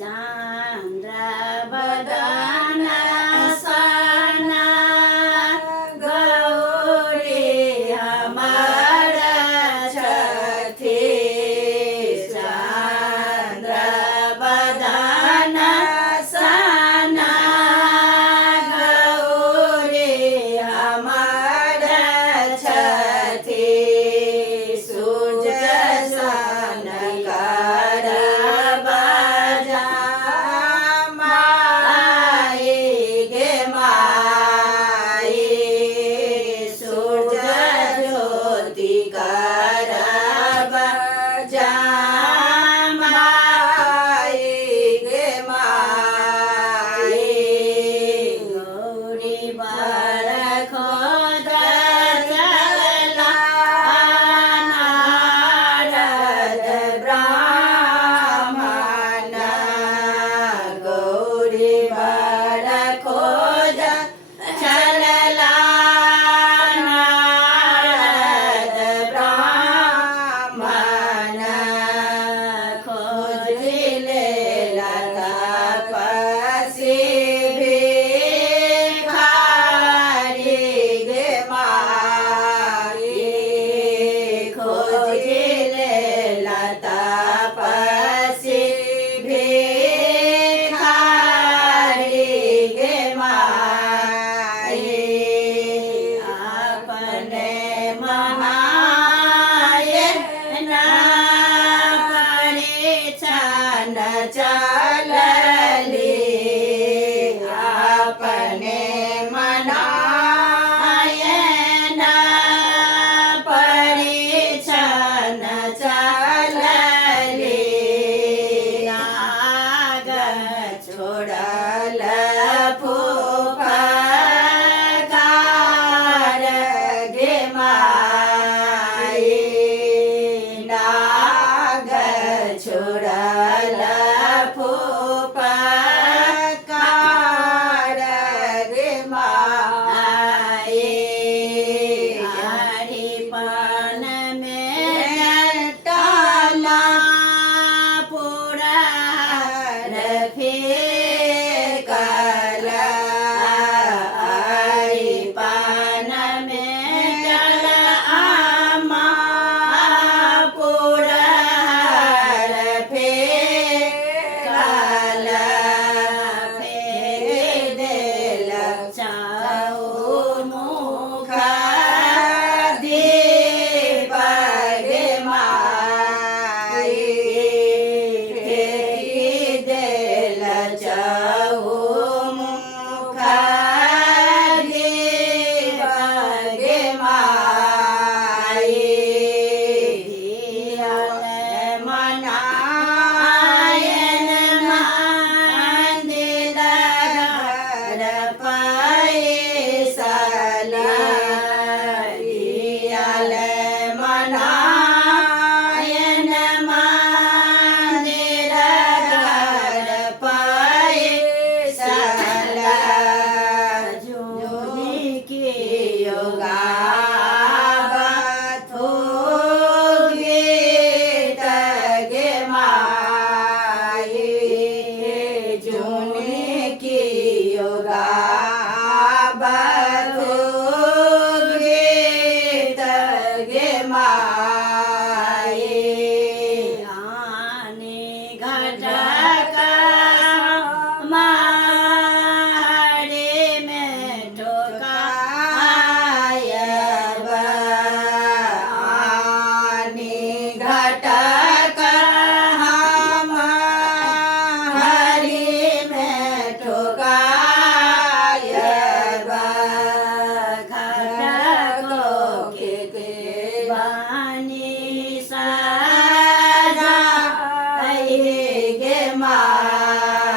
चांद्र बदन सना गौरी हमर छठी चांद्र बदन सना गौरी हमर छठी सूरज सन कर बजा माई गे माई सूरज ज्योति कर बजा माई गे माई गौरी बर खोद चला नारद ब्राह्मण गौरी बर खोज चलला नारद ब्राह्मण खोज लेला तपस्वी भिखारी गे माई खोज लेला तपस्वी भिखारी गे माई अपने महायन परिछन चलली अपने मनायन परिछन चलली नाग छोड़ल फुफकार गे माई नाग छोड़ल फुफकार गे माई हरिपन में टला पुरार फेंकल हरिपन में टला आमा पुरार फेंकल फेंक देल चाऊ मुख दीप गे माई फेंक देल चाऊ मुख दीप गे माई धियान मनायन मंदिर घर पैसल धियाल मनायन मंदिर घर पैसल जोनी की योगा बथो गीत गे माई जोनी की योगा बथो गीत गे माई आने घटक मारे में ठोकायब आने घटक हम हरि में ठोकायब घटको के बानी सजा गे माई